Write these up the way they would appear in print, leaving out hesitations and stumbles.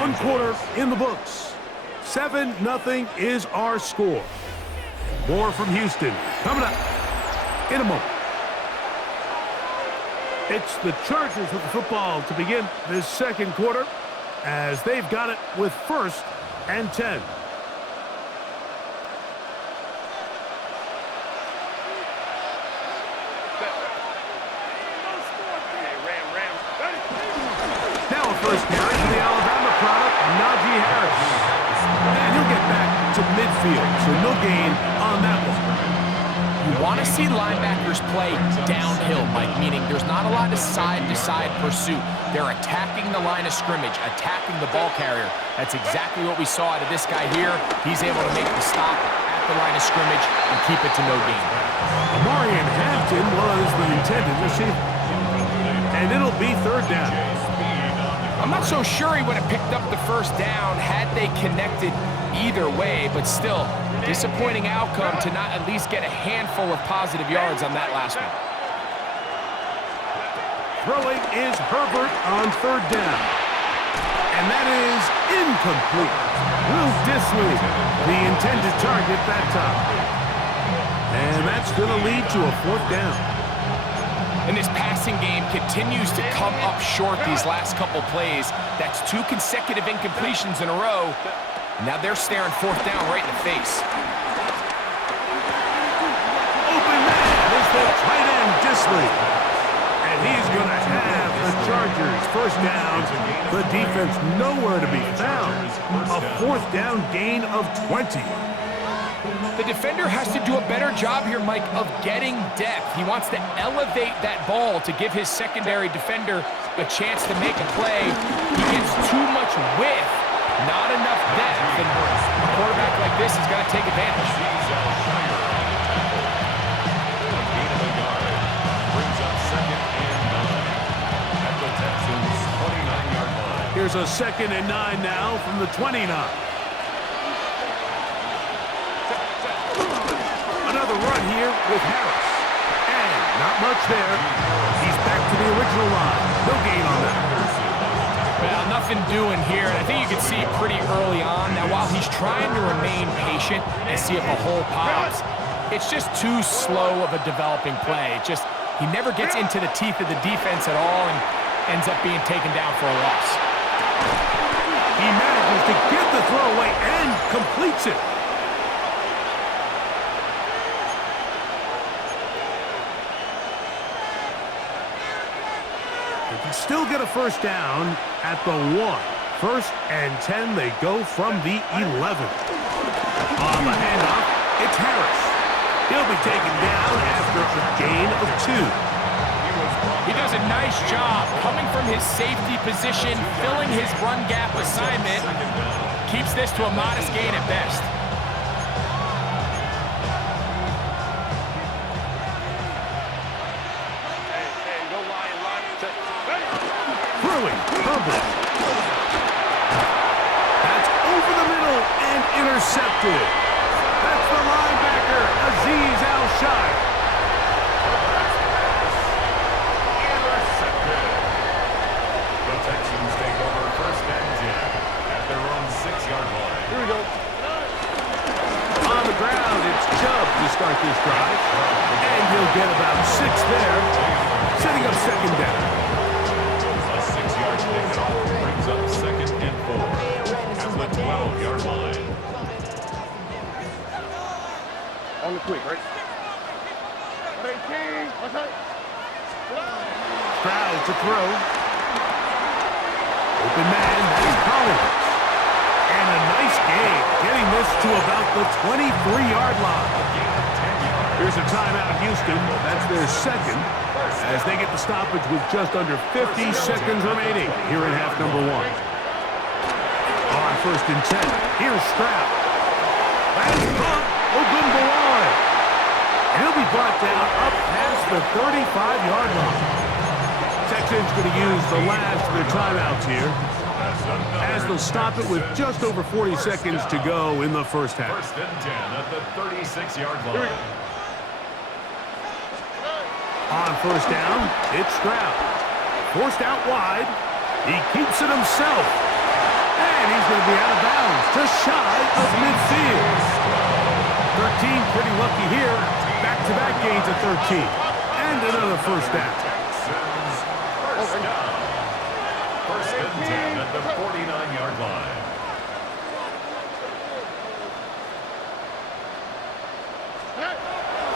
One quarter in the books. 7-0 is our score. More from Houston coming up in a moment. It's the Chargers with the football to begin this second quarter as they've got it with 1st and 10. Now a first carry for the Alabama product, Najee Harris. And he'll get back to midfield, so no gain on that one. You want to see linebackers play downhill, Mike, meaning there's not a lot of side-to-side pursuit. They're attacking the line of scrimmage, attacking the ball carrier. That's exactly what we saw out of this guy here. He's able to make the stop at the line of scrimmage and keep it to no gain. Omarion Hampton was the intended receiver. And it'll be 3rd down. I'm not so sure he would have picked up the first down had they connected either way, but still, disappointing outcome to not at least get a handful of positive yards on that last one. Throwing is Herbert on 3rd down. And that is incomplete. Will Dissly, the intended target that time. And that's going to lead to a 4th down. And this passing game continues to come up short these last couple plays. That's 2 consecutive incompletions in a row. Now they're staring 4th down right in the face. Open man is the tight end, Dissly. And he's going to have the Chargers 1st down. The defense nowhere to be found. A 4th down gain of 20. The defender has to do a better job here, Mike, of getting depth. He wants to elevate that ball to give his secondary defender a chance to make a play. He gets too much width, not enough depth, and a quarterback like this has got to take advantage. Here's a 2nd and 9 now from the 29. Another run here with Harris. And not much there. He's back to the original line. No gain on that. Well, nothing doing here, and I think you can see pretty early on. Now, while he's trying to remain patient and see if a hole pops, it's just too slow of a developing play. He never gets into the teeth of the defense at all and ends up being taken down for a loss. He manages to get the throw away and completes it. They can still get a 1st down at the 1. 1st and 10, they go from the 11. On the handoff, it's Harris. He'll be taken down after a gain of 2. He does a nice job coming from his safety position, filling his run gap assignment. Keeps this to a modest gain at best. Throwing, Herbert. That's over the middle and intercepted. That's the linebacker, Azeez Al-Shaair. To start this drive, and he'll get about 6 there, setting up 2nd down. A 6-yard pickoff brings up 2nd and 4 at the 12-yard line. On the quick, right? Stroud to throw. Open man, that is Collins. And a nice game, getting this to about the 23-yard line. Here's a timeout, Houston. That's their 2nd, as they get the stoppage with just under 50 seconds remaining here in half number 1. On 1st and 10, here's Stroud. That's caught, Ogunbowale. And he'll be brought down up past the 35-yard line. Texans going to use the last of their timeouts here, as they'll stop it with just over 40 seconds to go in the 1st half. 1st and 10 at the 36-yard line. On 1st down, it's Stroud. Forced out wide. He keeps it himself. And he's going to be out of bounds, just shy of midfield. 13 pretty lucky here. Back-to-back gains of 13. And another first down. First down. First and 10 at the 49-yard line.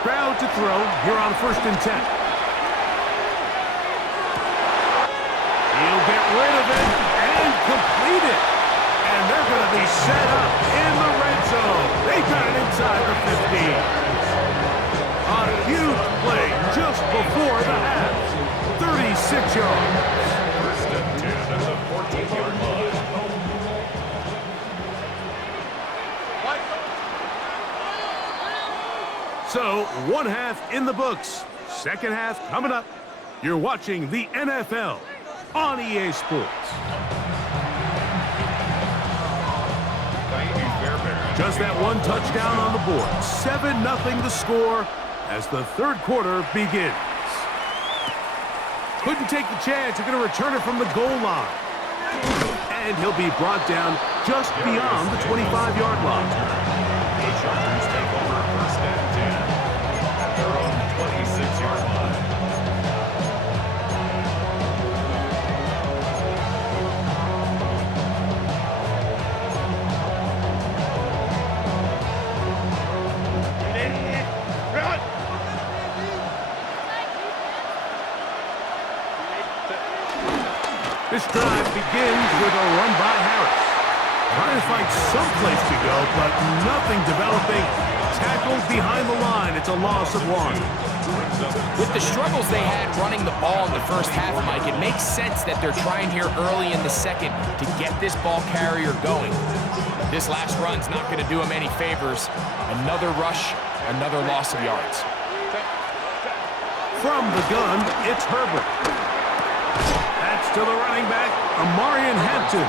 Stroud to throw here on first and 10. He'll get rid of it and complete it. And they're going to be set up in the red zone. They got it inside the 15. A huge play just before the half. 36 yards. First and 10 at the 14-yard line. So, one half in the books. Second half coming up. You're watching the NFL on EA Sports. Just that one touchdown on the board. 7-0 the score as the third quarter begins. Couldn't take the chance. They're going to return it from the goal line. And he'll be brought down just beyond the 25-yard line. The Chargers take over first and 10 at their own 26-yard line. This drive begins with a run by Harris. Trying to find someplace to go, but nothing developing. Tackled behind the line. It's a loss of 1. With the struggles they had running the ball in the first half, Mike, it makes sense that they're trying here early in the second to get this ball carrier going. This last run's not going to do him any favors. Another rush, another loss of yards. From the gun, it's Herbert. That's to the running back, Amarian Hampton.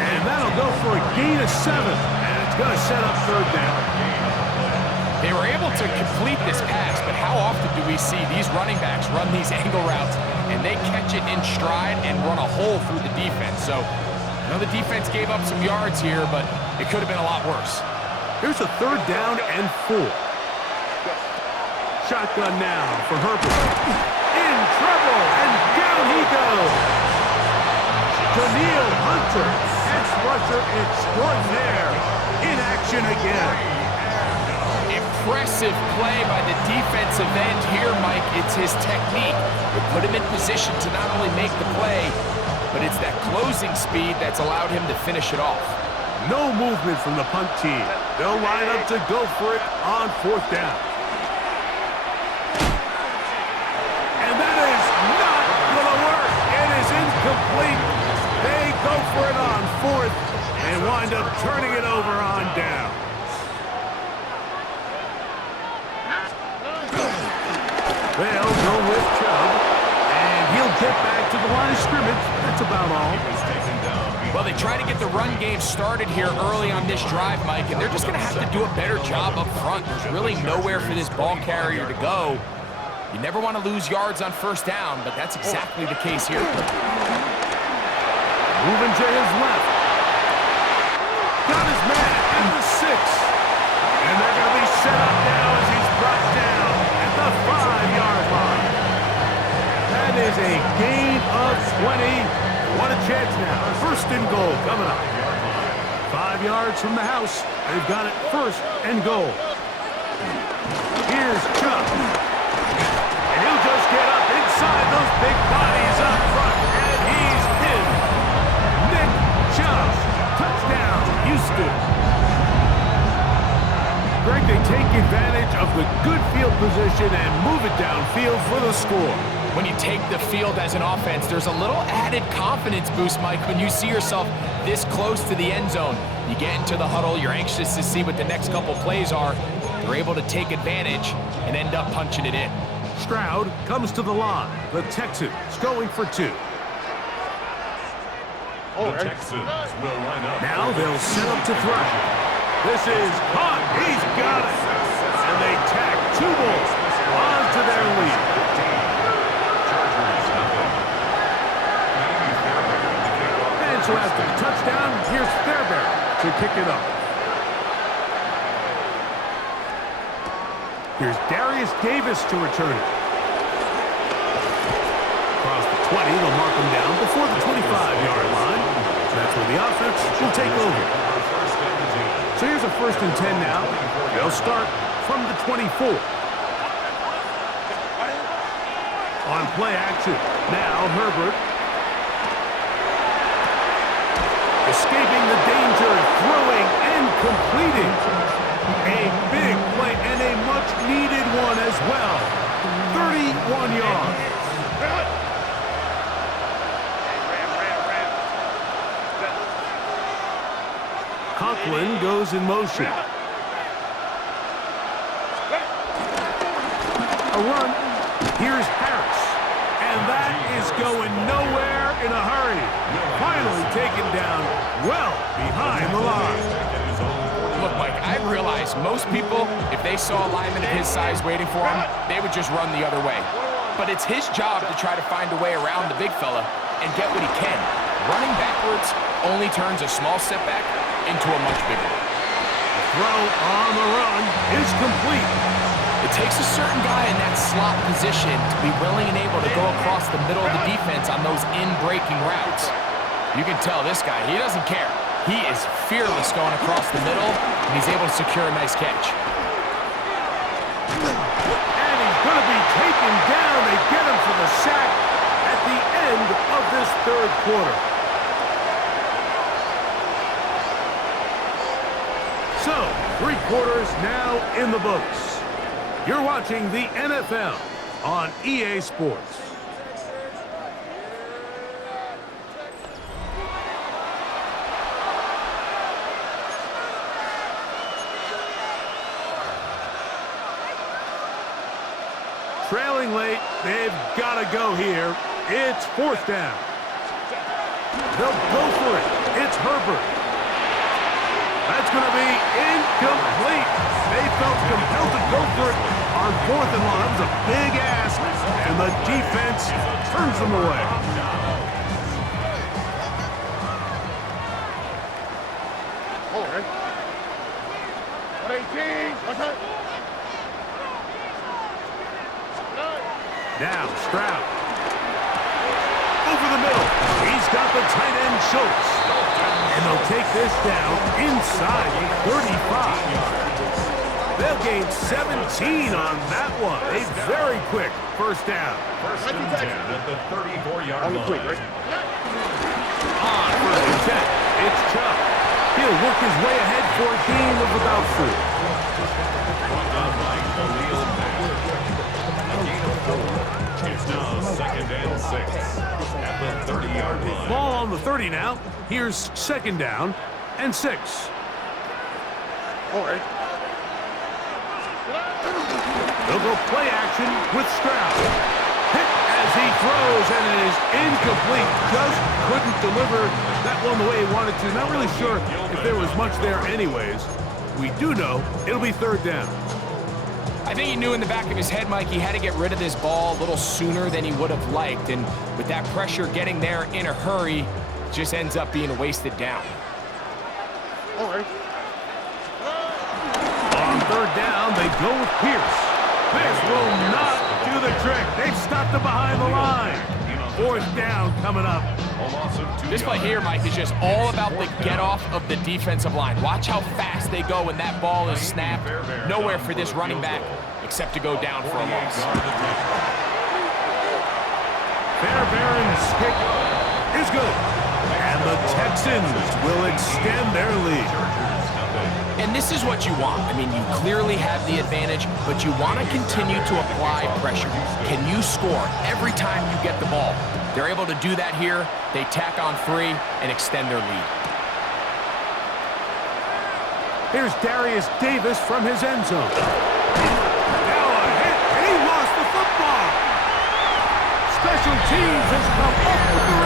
And that'll go for a gain of 7. And it's going to set up third down. They were able to complete this pass, but how often do we see these running backs run these angle routes and they catch it in stride and run a hole through the defense? So, I know the defense gave up some yards here, but it could have been a lot worse. Here's a third down and 4. Shotgun now for Herbert. In trouble, and down he goes. Danielle Hunter, ex-rusher extraordinaire, in action again. Impressive play by the defensive end here, Mike. It's his technique. It put him in position to not only make the play, but it's that closing speed that's allowed him to finish it off. No movement from the punt team. They'll line up to go for it on fourth down. And that is not going to work. It is incomplete. They go for it on fourth and wind up turning it over on down. They'll go with Chubb, and he'll get back to the line of scrimmage. That's about all. Well, they try to get the run game started here early on this drive, Mike, and they're just going to have to do a better job up front. There's really nowhere for this ball carrier to go. You never want to lose yards on first down, but that's exactly the case here. Moving to his left. Got his man at the 6. And they're going to be set up now as he's brought down at the 5-yard line. That is a gain of 20. What a chance now. First and goal coming up. 5 yards from the house. They've got it first and goal. Here's Chubb. And he'll just get up inside those big bodies up front. And he's in. Nick Chubb. Touchdown, Houston. Greg, they take advantage of the good field position and move it downfield for the score. When you take the field as an offense, there's a little added confidence boost, Mike, when you see yourself this close to the end zone. You get into the huddle, you're anxious to see what the next couple plays are. You're able to take advantage and end up punching it in. Stroud comes to the line. The Texans going for 2. The Texans will line up. Now they'll set up to throw. This is caught. He's got it. And they tack 2 balls onto their lead. So after the touchdown, here's Fairbairn to kick it up. Here's Darius Davis to return it. Across the 20, they'll mark him down before the 25-yard line. That's where the offense will take over. So here's a 1st and 10 now. They'll start from the 24. On play action, now Herbert. Escaping the danger, throwing and completing. A big play and a much-needed one as well. 31 yards. Conklin goes in motion. A run. Here's Harris. And that is going nowhere in a hurry. Finally taken down well behind the line. Look, Mike, I realize most people, if they saw a lineman of his size waiting for him, they would just run the other way. But it's his job to try to find a way around the big fella and get what he can. Running backwards only turns a small setback into a much bigger one. The throw on the run is complete. It takes a certain guy in that slot position to be willing and able to go across the middle of the defense on those in-breaking routes. You can tell this guy, he doesn't care. He is fearless going across the middle, and he's able to secure a nice catch. And he's going to be taken down. They get him for the sack at the end of this 3rd quarter. So, 3 quarters now in the books. You're watching the NFL on EA Sports. Trailing late, they've got to go here. It's 4th down. They'll go for it. It's Herbert. That's going to be incomplete. They felt compelled to go for it on 4th and long. That was a big ask, and the defense turns them away. All right. 118. Okay. Now, Stroud. Over the middle. He's got the tight end, Schultz. And they'll take this down inside the 35. They'll gain 17 on that one. A very quick 1st down. 1st and 10 at the 34-yard On the line. quick, right? On 1st and 10, it's Chubb. He'll work his way ahead for a gain of about 4. Brought down by Khalil Mack. A gain of 4. It's now 2nd and 6 at the 30-yard line. Ball on the 30 now. Here's 2nd down and 6. All right. They'll go play action with Stroud. Hit as he throws, and it is incomplete. Just couldn't deliver that one the way he wanted to. Not really sure if there was much there anyways. We do know it'll be 3rd down. I think he knew in the back of his head, Mike, he had to get rid of this ball a little sooner than he would have liked. And with that pressure getting there in a hurry, just ends up being a wasted down. All right. On 3rd down, they go with Pierce. This will not do the trick. They've stopped it behind the line. 4th down coming up. This play here, Mike, is just all about the get-off of the defensive line. Watch how fast they go when that ball is snapped. Nowhere for this running back except to go down for a loss. Fairbairn's kick is good. And the Texans will extend their lead. And this is what you want. I mean, you clearly have the advantage, but you want to continue to apply pressure. Can you score every time you get the ball? They're able to do that here. They tack on 3 and extend their lead. Here's Darius Davis from his end zone. Now a hit, and he lost the football. Special teams has come up with the